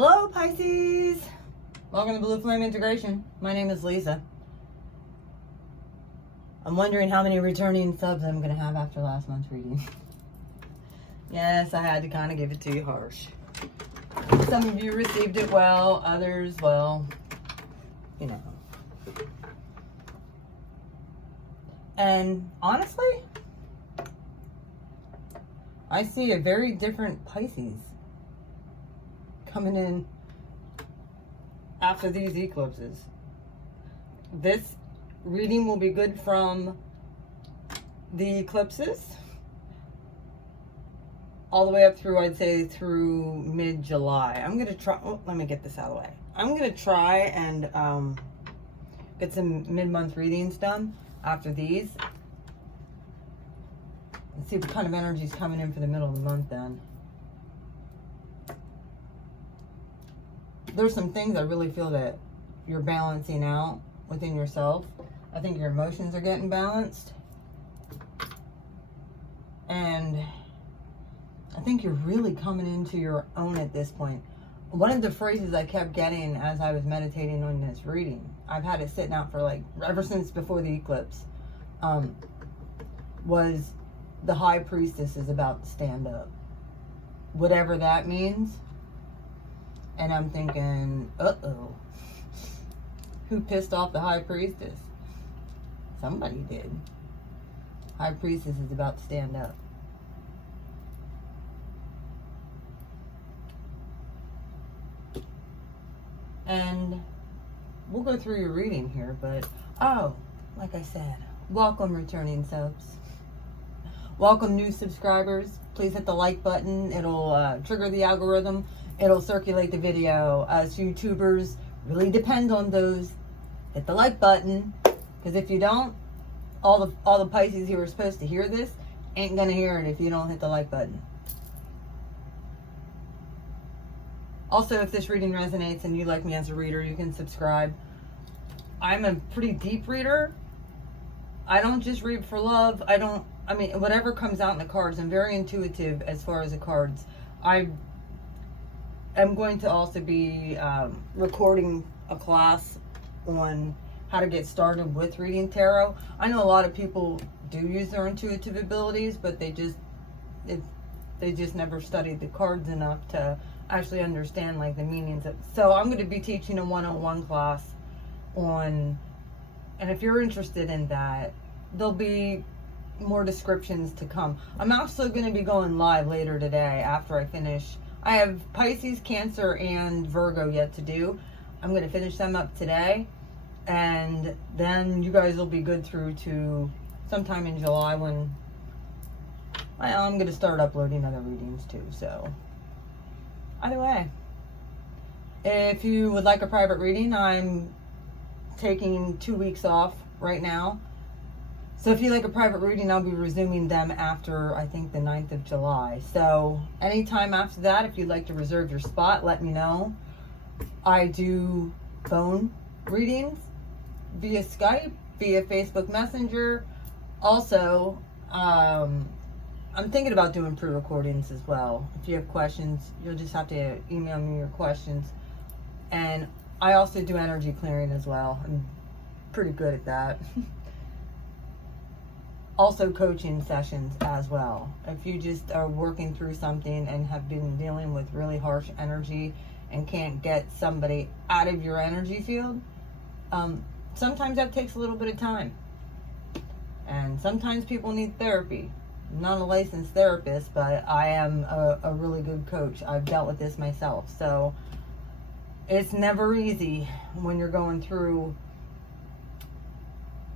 Hello Pisces! Welcome to Blue Flame Integration. My name is Lisa. I'm wondering how many returning subs I'm going to have after last month's reading. Yes, I had to kind of give it to you harsh. Some of you received it well, others, well, you know. And honestly, I see a very different Pisces coming in after these eclipses. This reading will be good from the eclipses all the way up through, I'd say, through mid-July. I'm going to try, let me get this out of the way. I'm going to try and get some mid-month readings done after these. And see what kind of energy is coming in for the middle of the month then. There's some things I really feel that you're balancing out within yourself. I think your emotions are getting balanced. And I think you're really coming into your own at this point. One of the phrases I kept getting as I was meditating on this reading, I've had it sitting out for like, ever since before the eclipse, was the high priestess is about to stand up. Whatever that means. And I'm thinking, uh-oh. Who pissed off the high priestess? Somebody did. High priestess is about to stand up. And we'll go through your reading here, but, oh, like I said, welcome returning subs. Welcome new subscribers. Please hit the like button. It'll trigger the algorithm. It'll circulate the video. Us YouTubers really depend on those. Hit the like button, because if you don't, all the Pisces who are supposed to hear this ain't gonna hear it if you don't hit the like button. Also, if this reading resonates and you like me as a reader, you can subscribe. I'm a pretty deep reader. I don't just read for love. I mean, whatever comes out in the cards, I'm very intuitive as far as the cards. I'm going to also be recording a class on how to get started with reading tarot. I know a lot of people do use their intuitive abilities, but they just never studied the cards enough to actually understand like the meanings of. So I'm going to be teaching a one-on-one class on, and if you're interested in that, there'll be more descriptions to come. I'm also going to be going live later today after I finish. I have Pisces, Cancer, and Virgo yet to do. I'm going to finish them up today. And then you guys will be good through to sometime in July when, well, I'm going to start uploading other readings too. So either way, if you would like a private reading, I'm taking 2 weeks off right now. So if you like a private reading, I'll be resuming them after, I think, the 9th of July. So anytime after that, if you'd like to reserve your spot, let me know. I do phone readings via Skype, via Facebook Messenger. Also, I'm thinking about doing pre-recordings as well. If you have questions, you'll just have to email me your questions. And I also do energy clearing as well. I'm pretty good at that. Also coaching sessions as well. If you just are working through something and have been dealing with really harsh energy and can't get somebody out of your energy field, sometimes that takes a little bit of time. And sometimes people need therapy. I'm not a licensed therapist, but I am a really good coach. I've dealt with this myself. So it's never easy when you're going through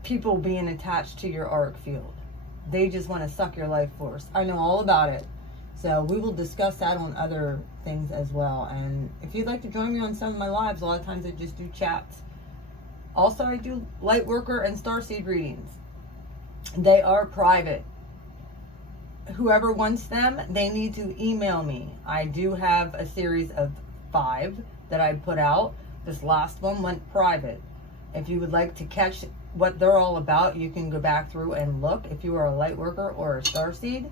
people being attached to your auric field. They just want to suck your life force. I know all about it. So we will discuss that on other things as well. And if you'd like to join me on some of my lives, a lot of times I just do chats. Also, I do light worker and starseed readings. They are private. Whoever wants them, they need to email me. I do have a series of 5 that I put out. This last one went private. If you would like to catch what they're all about, you can go back through and look. If you are a light worker or a starseed,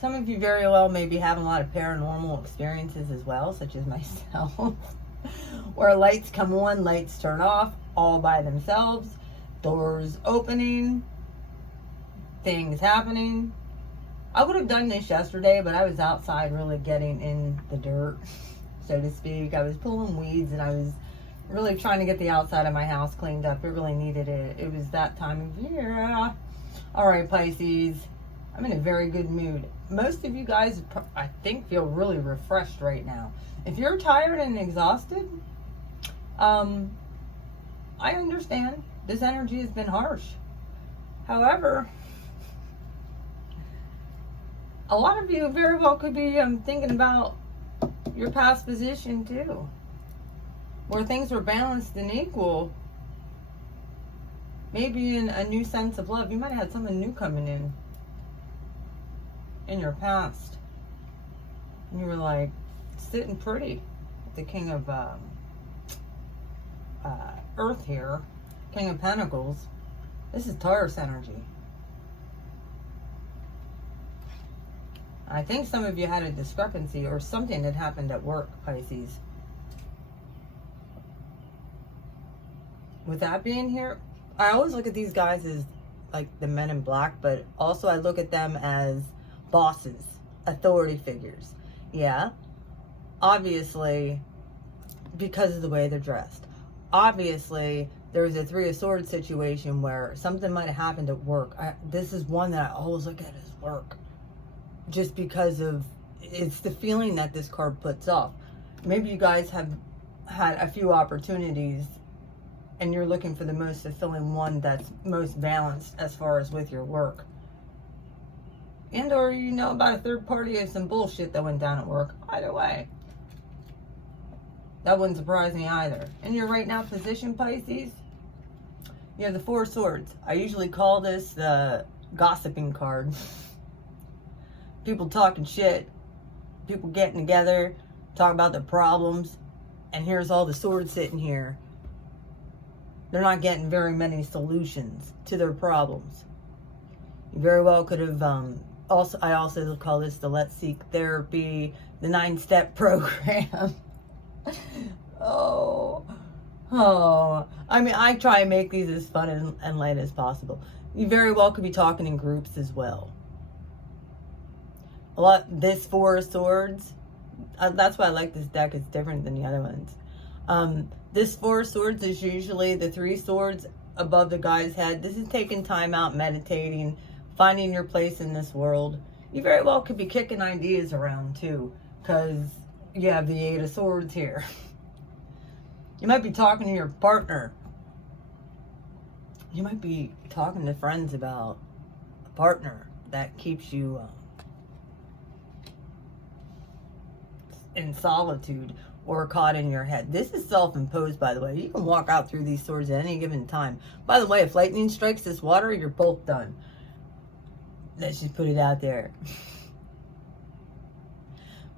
Some of you very well may be having a lot of paranormal experiences as well, such as myself, where lights come on, lights turn off, all by themselves, doors opening, things happening. I would have done this yesterday, but I was outside really getting in the dirt, so to speak. I was pulling weeds and I was really trying to get the outside of my house cleaned up. It really needed it. It was that time of year. All right, Pisces. I'm in a very good mood. Most of you guys, I think, feel really refreshed right now. If you're tired and exhausted, I understand. This energy has been harsh. However, a lot of you very well could be thinking about your past position too, where things were balanced and equal. Maybe in a new sense of love. You might have had someone new coming in your past. And you were like sitting pretty. The King of Earth here. King of Pentacles. This is Taurus energy. I think some of you had a discrepancy or something that happened at work, Pisces. With that being here, I always look at these guys as like the men in black, but also I look at them as bosses, authority figures. Yeah, obviously, because of the way they're dressed. Obviously, there's a Three of Swords situation where something might have happened at work. This is one that I always look at as work. Just because of, it's the feeling that this card puts off. Maybe you guys have had a few opportunities and you're looking for the most fulfilling one that's most balanced as far as with your work. And or you know about a third party of some bullshit that went down at work. Either way. That wouldn't surprise me either. In your right now position, Pisces, you have the Four of Swords. I usually call this the gossiping card. People talking shit, people getting together, talking about their problems, and here's all the swords sitting here. They're not getting very many solutions to their problems. You very well could have, I also call this the Let's Seek Therapy, the 9-step program. Oh, I mean, I try and make these as fun and light as possible. You very well could be talking in groups as well. This Four of Swords, that's why I like this deck. It's different than the other ones. This Four of Swords is usually the 3 swords above the guy's head. This is taking time out, meditating, finding your place in this world. You very well could be kicking ideas around too, because you have the 8 of Swords here. You might be talking to your partner. You might be talking to friends about a partner that keeps you in solitude or caught in your head. This is self-imposed, by the way. You can walk out through these swords at any given time. By the way, if lightning strikes this water, you're both done. Let's just put it out there.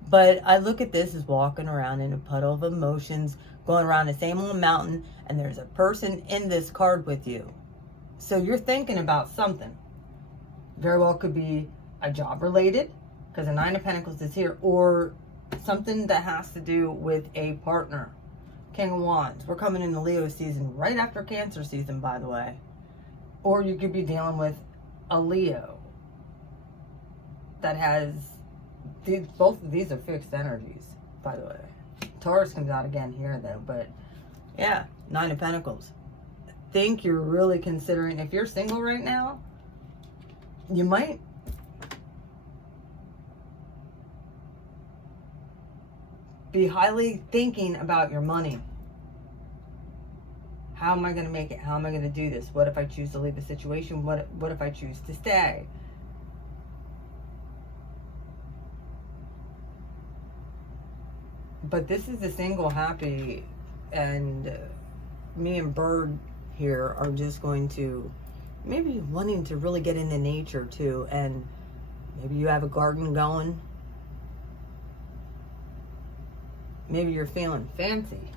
But I look at this as walking around in a puddle of emotions, going around the same old mountain, and there's a person in this card with you. So you're thinking about something. Very well could be a job related, because the 9 of Pentacles is here, or something that has to do with a partner. King of Wands. We're coming into Leo season right after Cancer season, by the way. Or you could be dealing with a Leo that has both of these are fixed energies, by the way. Taurus comes out again here though, but yeah, 9 of Pentacles. I think you're really considering, if you're single right now, you might be highly thinking about your money. How am I going to make it? How am I going to do this? What if I choose to leave a situation? What if I choose to stay? But this is a single happy, and me and Bird here are just going to maybe wanting to really get into nature too, and maybe you have a garden going. Maybe you're feeling fancy.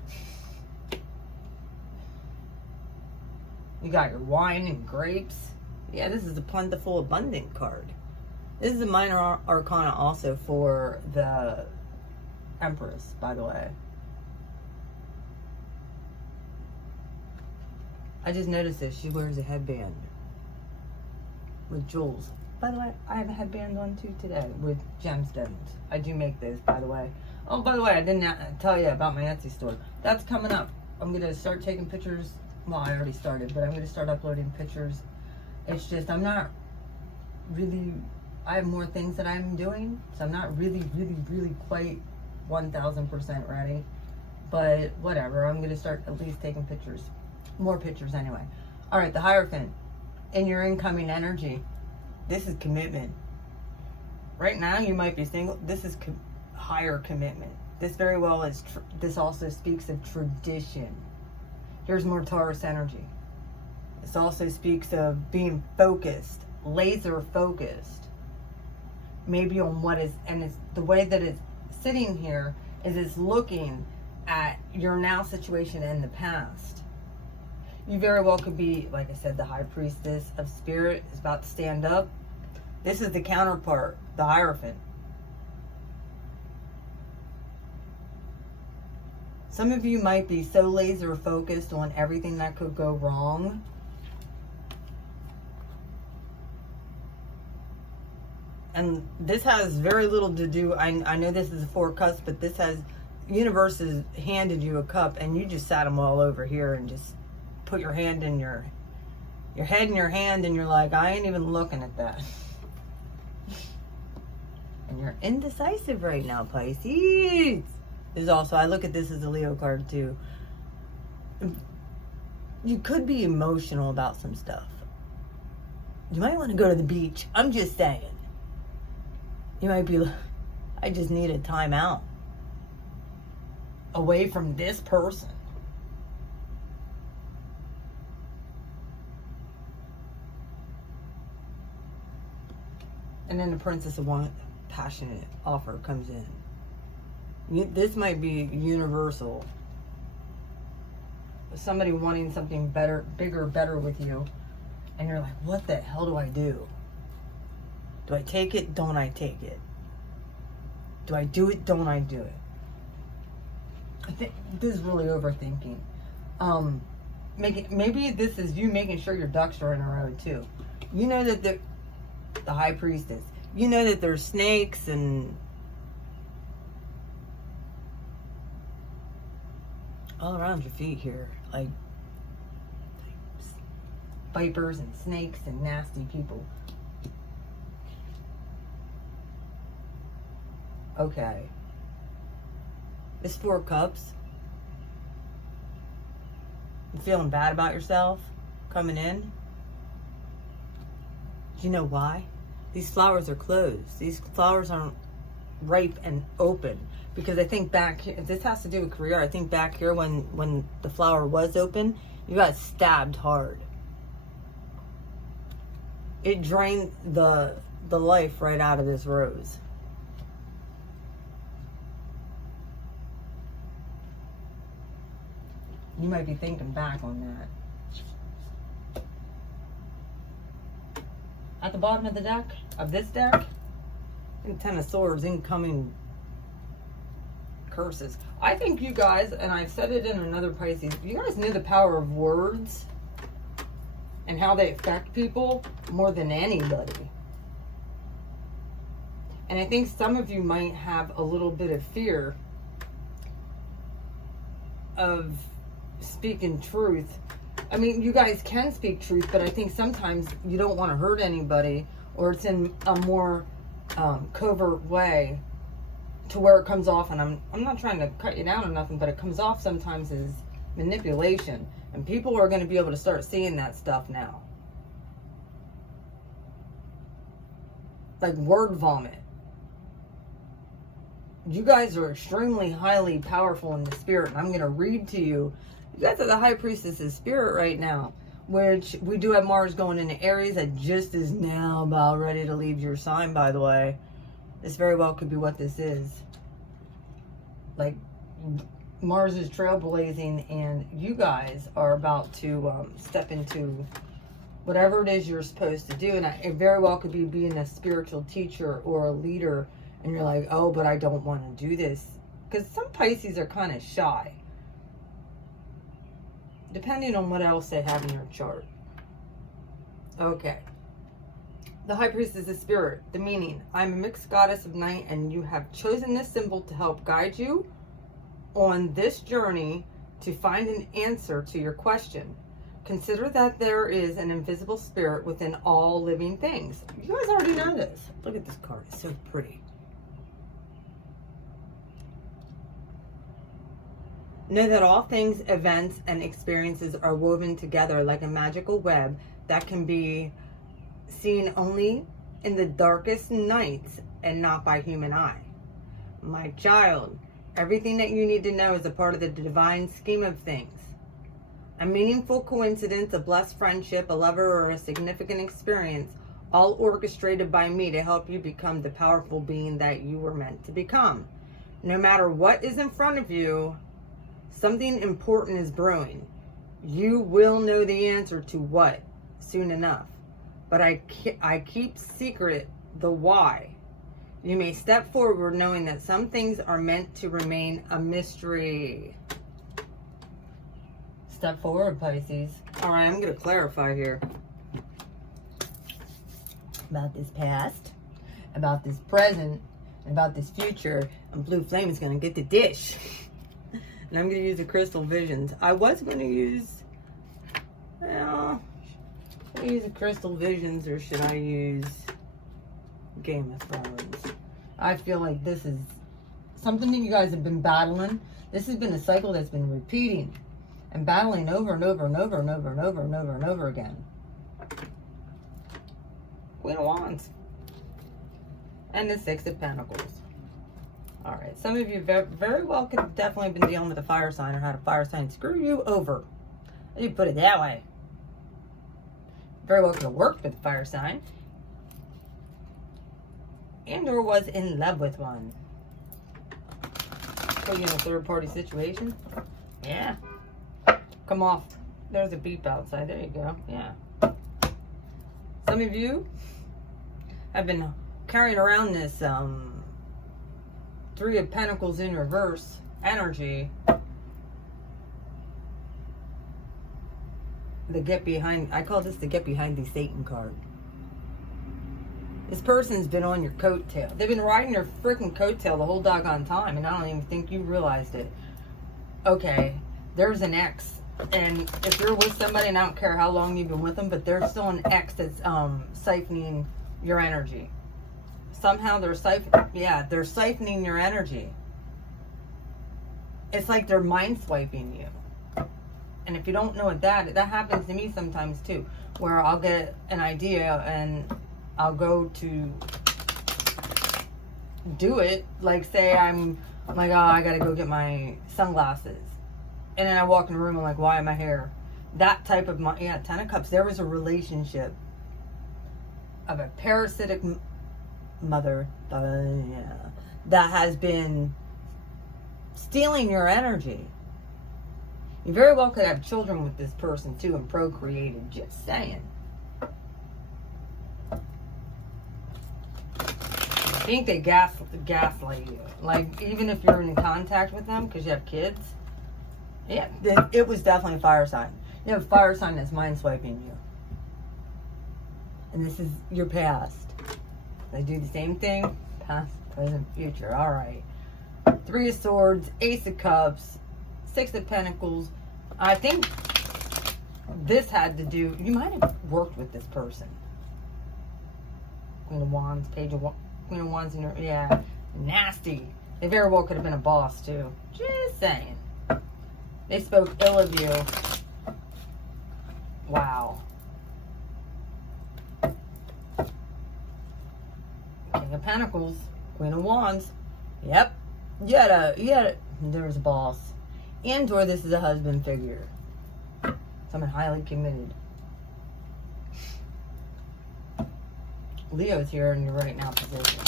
You got your wine and grapes. Yeah, this is a plentiful, abundant card. This is a minor arcana also for the Empress, by the way. I just noticed this. She wears a headband with jewels. By the way, I have a headband on too today with gemstones. I do make those, by the way. Oh, by the way, I didn't tell you about my Etsy store. That's coming up. I'm going to start taking pictures. Well, I already started, but I'm going to start uploading pictures. It's just, I'm not really, I have more things that I'm doing, so I'm not really quite 1000% ready. But whatever, I'm going to start at least taking pictures. More pictures anyway. All right, the Hierophant. In your incoming energy, this is commitment. Right now, you might be single. This is higher commitment. This very well is, this also speaks of tradition. Here's more Taurus energy. This also speaks of being focused, laser focused. Maybe on what is, and it's the way that it's sitting here is it's looking at your now situation in the past. You very well could be, like I said, the High Priestess of Spirit is about to stand up. This is the counterpart, the Hierophant. Some of you might be so laser focused on everything that could go wrong. And this has very little to do, I know this is a 4 cups, but this has, universe has handed you a cup and you just sat them all over here and just put your hand in your head in your hand and you're like, I ain't even looking at that. And you're indecisive right now, Pisces. There's also, I look at this as a Leo card too. You could be emotional about some stuff. You might want to go to the beach. I'm just saying. You might be, I just need a time out. Away from this person. And then the Princess of Wands, passionate offer comes in. This might be universal. Somebody wanting something better, bigger, better with you. And you're like, what the hell do I do? Do I take it? Don't I take it? Do I do it? Don't I do it? I think this is really overthinking. Maybe this is you making sure your ducks are in a row too. You know that the High Priestess. You know that there's snakes and all around your feet here, like vipers and snakes and nasty people. Okay. It's 4 cups. You feeling bad about yourself coming in? Do you know why? These flowers are closed. These flowers aren't ripe and open. Because I think back here, this has to do with career. I think back here when the flower was open, you got stabbed hard. It drained the life right out of this rose. You might be thinking back on that. At the bottom of the deck, of this deck, and 10 of Swords, incoming curses. I think you guys, and I've said it in another Pisces, you guys know the power of words and how they affect people more than anybody. And I think some of you might have a little bit of fear of speaking truth. I mean, you guys can speak truth, but I think sometimes you don't want to hurt anybody, or it's in a more covert way to where it comes off, and I'm not trying to cut you down or nothing, but it comes off sometimes as manipulation, and people are going to be able to start seeing that stuff now. Like word vomit. You guys are extremely highly powerful in the spirit, and I'm going to read to you. You guys are the High Priestess's spirit right now, which we do have Mars going into Aries that just is now about ready to leave your sign, by the way. This very well could be what this is. Like, Mars is trailblazing, and you guys are about to step into whatever it is you're supposed to do. And it very well could be being a spiritual teacher or a leader, and you're like, oh, but I don't want to do this. Because some Pisces are kind of shy, depending on what else they have in your chart. Okay. The High Priestess is spirit. The meaning: I'm a mixed goddess of night, and you have chosen this symbol to help guide you on this journey to find an answer to your question. Consider that there is an invisible spirit within all living things. You guys already know this. Look at this card. It's so pretty. Know that all things, events, and experiences are woven together like a magical web that can be seen only in the darkest nights and not by human eye. My child, everything that you need to know is a part of the divine scheme of things. A meaningful coincidence, a blessed friendship, a lover, or a significant experience, all orchestrated by me to help you become the powerful being that you were meant to become. No matter what is in front of you, something important is brewing. You will know the answer to what soon enough. But I keep secret the why. You may step forward knowing that some things are meant to remain a mystery. Step forward, Pisces. All right, I'm going to clarify here. About this past, about this present, and about this future. And Blue Flame is going to get the dish. And I'm going to use the Crystal Visions. I was going to use, well, should I use the Crystal Visions or should I use Game of Thrones? I feel like this is something that you guys have been battling. This has been a cycle that's been repeating and battling over and over and over and over and over and over and over again. Queen of Wands. And the Six of Pentacles. All right. Some of you very well could have definitely been dealing with a fire sign or had a fire sign screw you over. Let me put it that way. Very well could have worked with a fire sign. And or was in love with one. So, you know, third party situation. Yeah. Come off. There's a beep outside. There you go. Yeah. Some of you have been carrying around this Three of Pentacles in reverse energy. The get behind, I call this the get behind the Satan card. This person's been on your coattail. They've been riding your freaking coattail the whole doggone time, and I don't even think you realized it. Okay, there's an ex. And if you're with somebody, and I don't care how long you've been with them, but there's still an ex that's siphoning your energy. Somehow they're siphoning your energy. It's like they're mind swiping you. And if you don't know what that happens to me sometimes too, where I'll get an idea and I'll go to do it. Like say I'm like, oh, I gotta go get my sunglasses. And then I walk in the room, I'm like, why am I here? That type of, Ten of Cups. There was a relationship of a parasitic mother that has been stealing your energy. You very well could have children with this person too and procreated, just saying. I think they gaslight you. Like, even if you're in contact with them because you have kids, yeah, it was definitely a fire sign. You have a fire sign that's mind swiping you. And this is your past. They do the same thing. Past, present, future. All right. Three of Swords, Ace of Cups, Six of Pentacles. I think this had to do, you might have worked with this person. Queen of Wands, Page of Wands, Queen of Wands, yeah, nasty. They very well could have been a boss too. Just saying. They spoke ill of you. Wow. King of Pentacles, Queen of Wands. Yep. You had a, there was a boss. And or this is a husband figure. Someone highly committed. Leo's here in your right now position.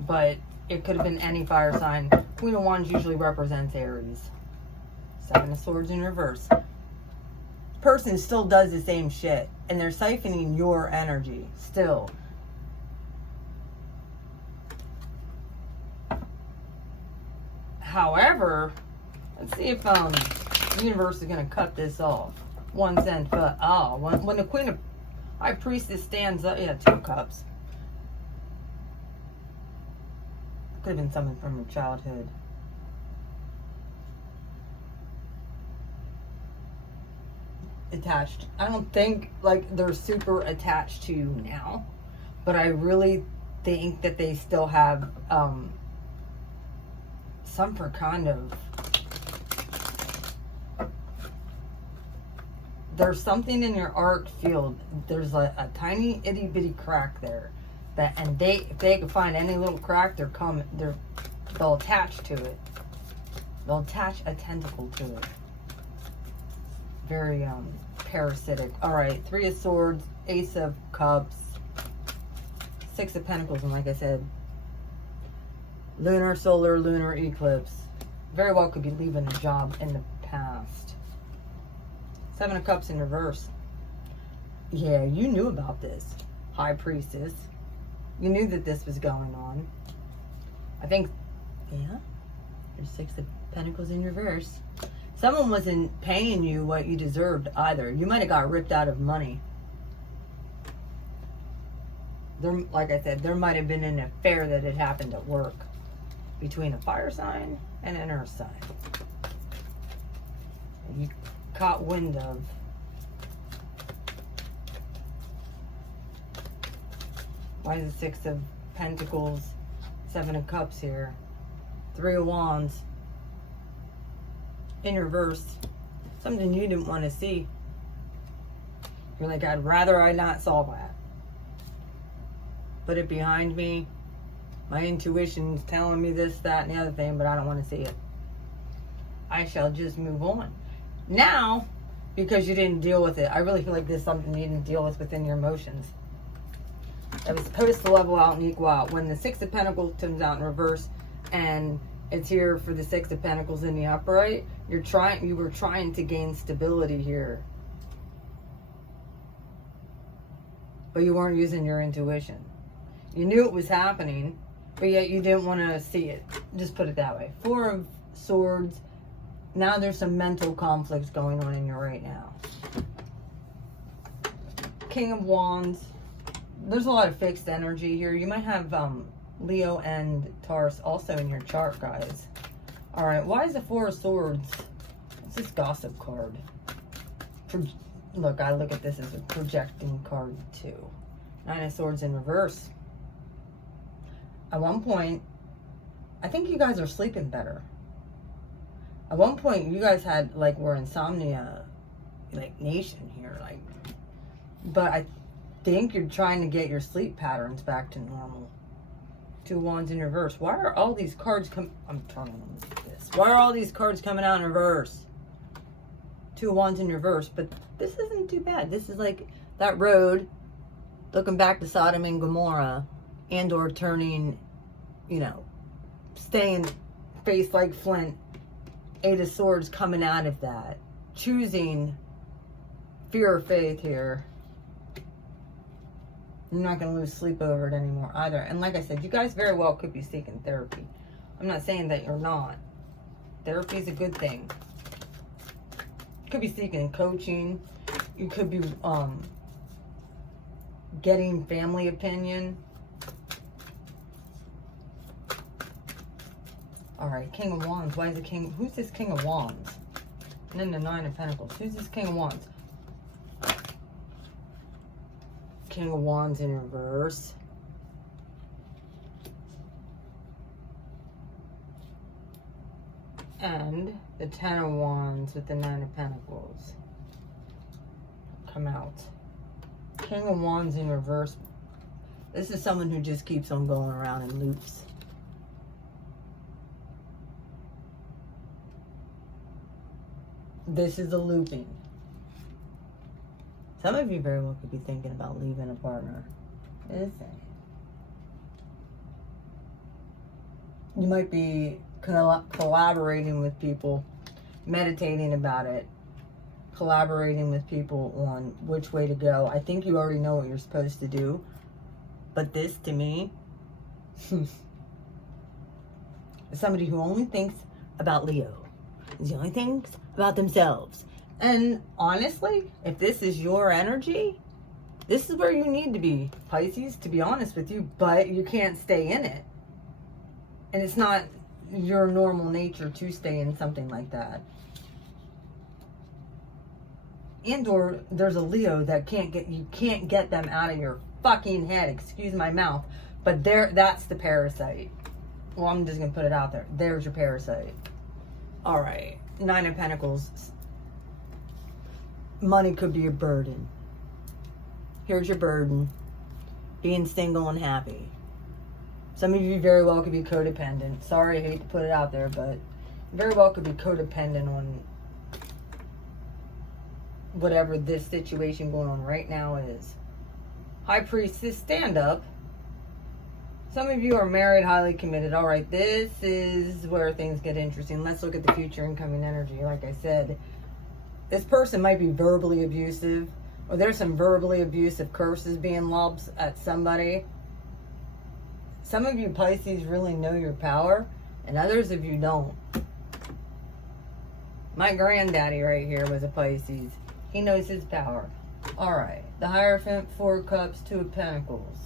But it could have been any fire sign. Queen of Wands usually represents Aries. Seven of Swords in reverse. Person still does the same shit. And they're siphoning your energy still. However, let's see if the universe is going to cut this off. 1 cent, but when the Queen of High Priestess stands up, yeah, 2 cups. Could have been something from your childhood. Attached. I don't think like they're super attached to you now, but I really think that they still have some kind of, there's something in your arc field. There's a tiny itty bitty crack there, that, and if they can find any little crack, they'll attach to it. They'll attach a tentacle to it. Very parasitic. All right, 3 of Swords, Ace of Cups, 6 of Pentacles, and like I said, lunar, solar, lunar eclipse. Very well could be leaving a job in the past. 7 of Cups in reverse. Yeah, you knew about this, High Priestess. You knew that this was going on. I think, yeah, there's 6 of Pentacles in reverse. Someone wasn't paying you what you deserved either. You might have got ripped out of money. There, like I said, there might have been an affair that had happened at work between a fire sign and an earth sign. You caught wind of. Why is it 6 of Pentacles, 7 of Cups here, 3 of Wands in reverse? Something you didn't want to see. You're like, I'd rather I not saw that. Put it behind me. My intuition's telling me this, that, and the other thing, but I don't want to see it. I shall just move on. Now, because you didn't deal with it, I really feel like there's something you didn't deal with within your emotions. That was supposed to level out and equal out. When the 6 of Pentacles comes out in reverse and it's here for the 6 of Pentacles in the upright, you were trying to gain stability here. But you weren't using your intuition. You knew it was happening, but yet you didn't want to see it. Just put it that way. 4 of Swords. Now there's some mental conflicts going on in you right now. King of Wands. There's a lot of fixed energy here. You might have Leo and Taurus also in your chart, guys. All right, why is the 4 of Swords? It's this gossip card. Look, I look at this as a projecting card too. 9 of Swords in reverse. At one point, I think you guys are sleeping better. At one point, you guys had, like, were insomnia, like, nation here, like, but I think you're trying to get your sleep patterns back to normal. 2 Wands in reverse. Why are all these cards I'm turning them like this. Why are all these cards coming out in reverse? 2 Wands in reverse, but this isn't too bad. This is like that road, looking back to Sodom and Gomorrah, and or turning, you know, staying face like flint. 8 of Swords coming out of that. Choosing fear or faith here. You're not going to lose sleep over it anymore either. And like I said, you guys very well could be seeking therapy. I'm not saying that you're not. Therapy is a good thing. You could be seeking coaching. You could be getting family opinion. All right, King of Wands. Why is the King? Who's this King of Wands? And then the 9 of Pentacles. Who's this King of Wands? King of Wands in reverse. And the 10 of Wands with the 9 of Pentacles. Come out. King of Wands in reverse. This is someone who just keeps on going around in loops. This is a looping. Some of you very well could be thinking about leaving a partner. You might be collaborating with people, meditating about it, collaborating with people on which way to go. I think you already know what you're supposed to do. But this, to me, is somebody who only thinks about Leo. He only thinks about themselves. And honestly, if this is your energy, this is where you need to be, Pisces, to be honest with you. But you can't stay in it. And it's not your normal nature to stay in something like that. And or there's a Leo that you can't get them out of your fucking head, excuse my mouth, but that's the parasite. Well, I'm just gonna put it out there. There's your parasite. All right, 9 of Pentacles. Money could be a burden. Here's your burden. Being single and happy. Some of you very well could be codependent. Sorry, I hate to put it out there, but very well could be codependent on whatever this situation going on right now is. High Priestess, stand up. Some of you are married, highly committed. All right, this is where things get interesting. Let's look at the future incoming energy. Like I said, this person might be verbally abusive, or there's some verbally abusive curses being lobbed at somebody. Some of you Pisces really know your power, and others of you don't. My granddaddy right here was a Pisces. He knows his power. All right, the Hierophant, 4 Cups, 2 of Pentacles.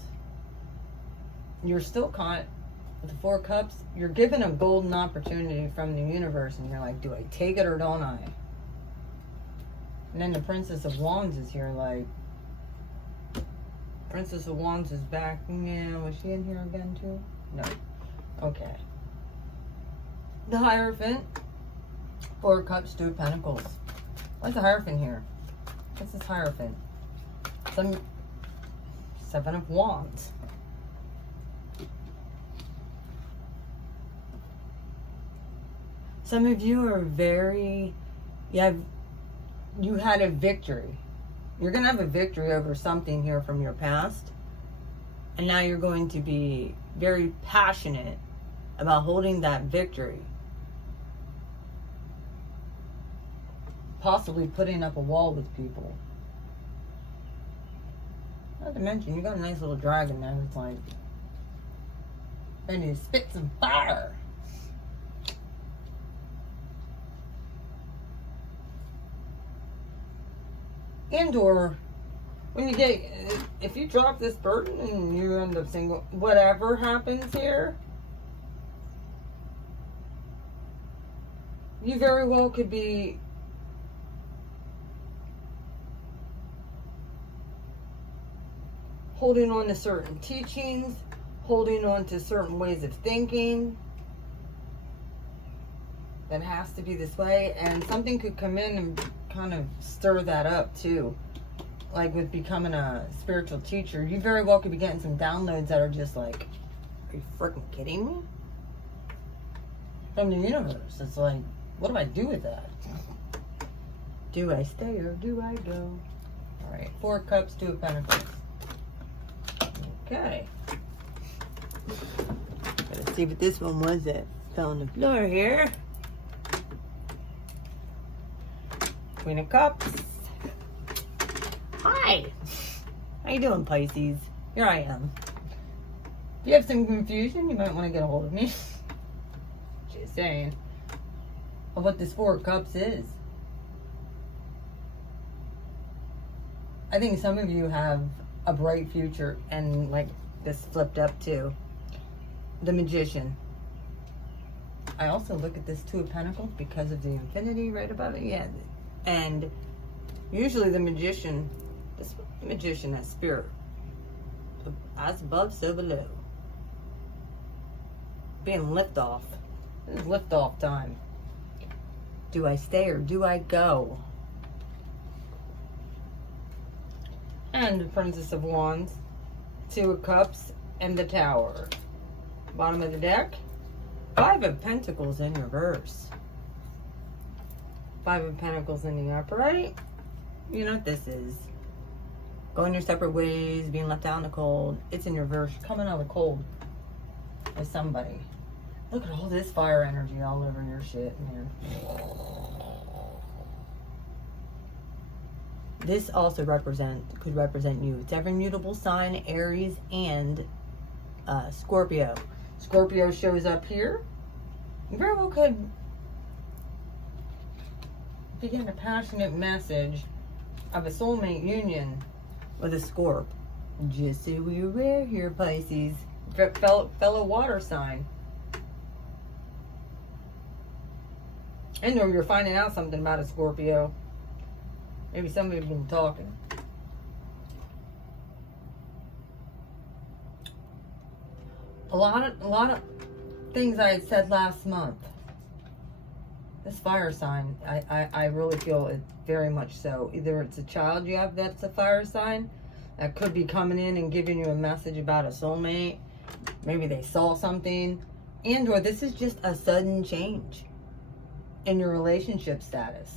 You're still caught with the 4 Cups. You're given a golden opportunity from the universe, and you're like, do I take it or don't I? And then the Princess of Wands is here, like, Princess of Wands is back. Yeah, was she in here again too? No. Okay. The Hierophant, 4 Cups, 2 of Pentacles. Why's the Hierophant here? What's this Hierophant? 7 of Wands. Some of you are you had a victory. You're going to have a victory over something here from your past. And now you're going to be very passionate about holding that victory. Possibly putting up a wall with people. Not to mention, you got a nice little dragon there that's like, and he spits some fire. And or when you get, if you drop this burden and you end up single, whatever happens here, you very well could be holding on to certain teachings, holding on to certain ways of thinking that has to be this way, and something could come in and kind of stir that up too. Like with becoming a spiritual teacher, you very well could be getting some downloads that are just like, are you freaking kidding me? From the universe. It's like, what do I do with that? Do I stay or do I go? All right, 4 Cups, 2 of Pentacles. Okay. Let's see what this one was that fell on the floor here. Queen of Cups. Hi. How you doing, Pisces? Here I am. If you have some confusion, you might want to get a hold of me. Just saying. Of what this 4 of Cups is. I think some of you have a bright future, and like this flipped up too. The Magician. I also look at this 2 of Pentacles because of the infinity right above it. Yeah. And usually the Magician, this Magician, that spirit, as above, so below. Being liftoff. This is liftoff time. Do I stay or do I go? And the Princess of Wands, 2 of Cups, and the Tower. Bottom of the deck, 5 of Pentacles in reverse. 5 of Pentacles in the upright. You know what this is. Going your separate ways, being left out in the cold. It's in reverse. Coming out of the cold with somebody. Look at all this fire energy all over your shit, man. this also could represent you. It's every mutable sign, Aries and Scorpio. Scorpio shows up here. You very well could begin a passionate message of a soulmate union with a Scorp. Just so we're aware here, Pisces. Fellow water sign. And or you're finding out something about a Scorpio. Maybe somebody's been talking. A lot of things I had said last month. This fire sign, I really feel it very much so. Either it's a child you have that's a fire sign that could be coming in and giving you a message about a soulmate. Maybe they saw something. And or this is just a sudden change in your relationship status.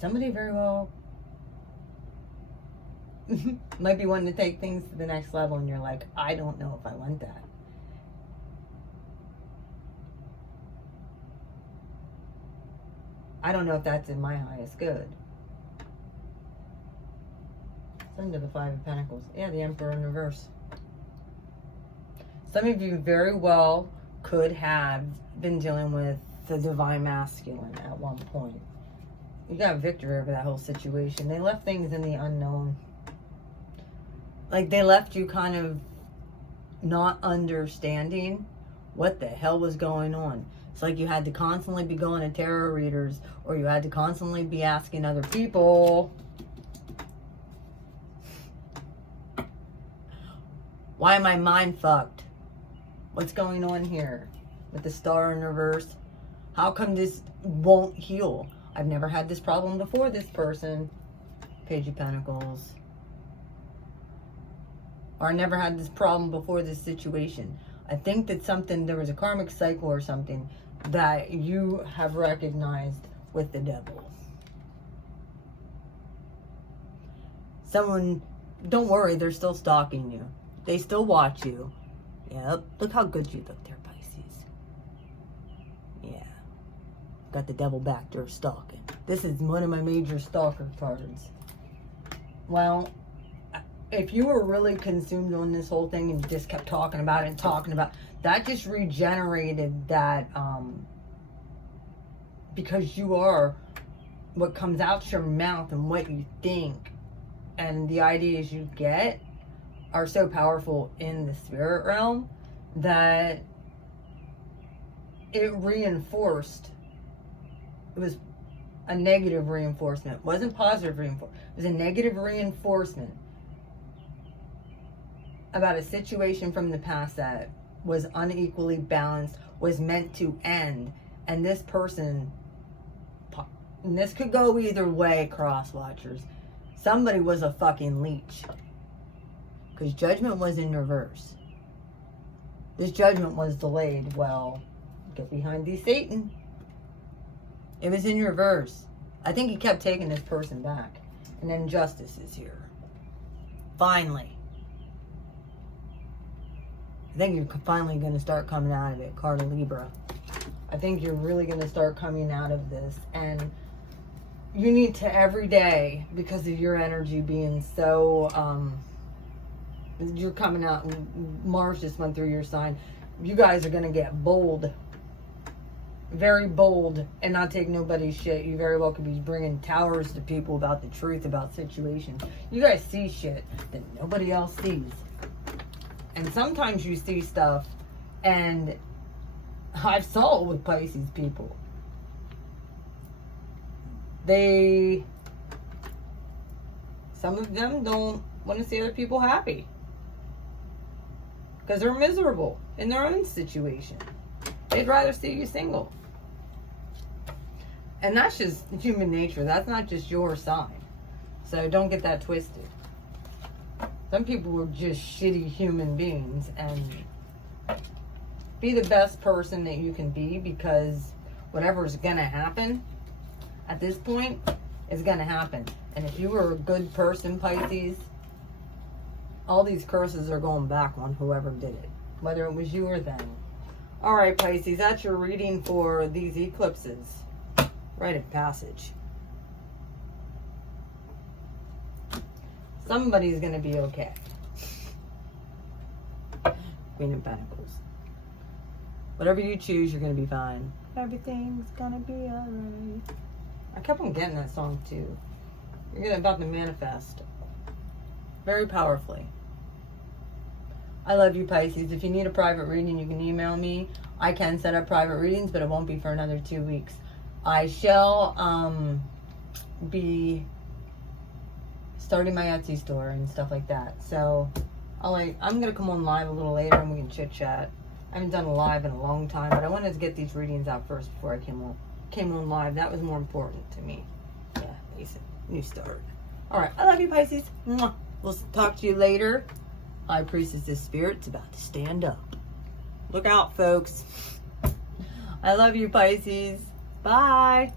Somebody very well might be wanting to take things to the next level and you're like, I don't know if I want that. I don't know if that's in my highest good. Under the Five of Pentacles. Yeah, the Emperor in reverse. Some of you very well could have been dealing with the Divine Masculine at one point. You got victory over that whole situation. They left things in the unknown. Like they left you kind of not understanding what the hell was going on. It's like you had to constantly be going to tarot readers, or you had to constantly be asking other people, why am I mind fucked? What's going on here with the Star in reverse? How come this won't heal? I've never had this problem before, this person. Page of Pentacles. Or I never had this problem before this situation. I think that there was a karmic cycle or something that you have recognized with the devil. Someone, don't worry, they're still stalking you. They still watch you. Yep, look how good you look there, Pisces. Yeah. Got the devil back there stalking. This is one of my major stalker cards. Well, if you were really consumed on this whole thing and just kept talking about it and talking about, that just regenerated that, because you are what comes out your mouth and what you think and the ideas you get are so powerful in the spirit realm that it reinforced. It was a negative reinforcement. It wasn't positive reinforcement. It was a negative reinforcement about a situation from the past that was unequally balanced, was meant to end. And this person, and this could go either way, cross watchers. Somebody was a fucking leech. Because judgment was in reverse. This judgment was delayed. Well, get behind thee, Satan. It was in reverse. I think he kept taking this person back. And then justice is here. Finally. I think you're finally going to start coming out of it, Card of Libra. I think you're really going to start coming out of this. And you need to every day, because of your energy being so... you're coming out, and Mars just went through your sign. You guys are going to get bold. Very bold, and not take nobody's shit. You very well could be bringing towers to people about the truth about situations. You guys see shit that nobody else sees. And sometimes you see stuff, and I've saw it with Pisces people. Some of them don't want to see other people happy. Because they're miserable in their own situation. They'd rather see you single. And that's just human nature. That's not just your sign. So don't get that twisted. Some people are just shitty human beings. And be the best person that you can be, because whatever's going to happen at this point is going to happen. And if you were a good person, Pisces, all these curses are going back on whoever did it, whether it was you or them. All right, Pisces, that's your reading for these eclipses. Rite of passage. Somebody's going to be okay. Queen of Pentacles. Whatever you choose, you're going to be fine. Everything's going to be alright. I kept on getting that song too. You're about to manifest. Very powerfully. I love you, Pisces. If you need a private reading, you can email me. I can set up private readings, but it won't be for another 2 weeks. I shall be starting my Etsy store and stuff like that. So I'm gonna come on live a little later and we can chit chat. I haven't done a live in a long time, but I wanted to get these readings out first before I came on live. That was more important to me. Yeah, basic new start. All right, I love you, Pisces. Mwah. We'll talk to you later. High Priestess' spirit's about to stand up. Look out, folks. I love you, Pisces. Bye.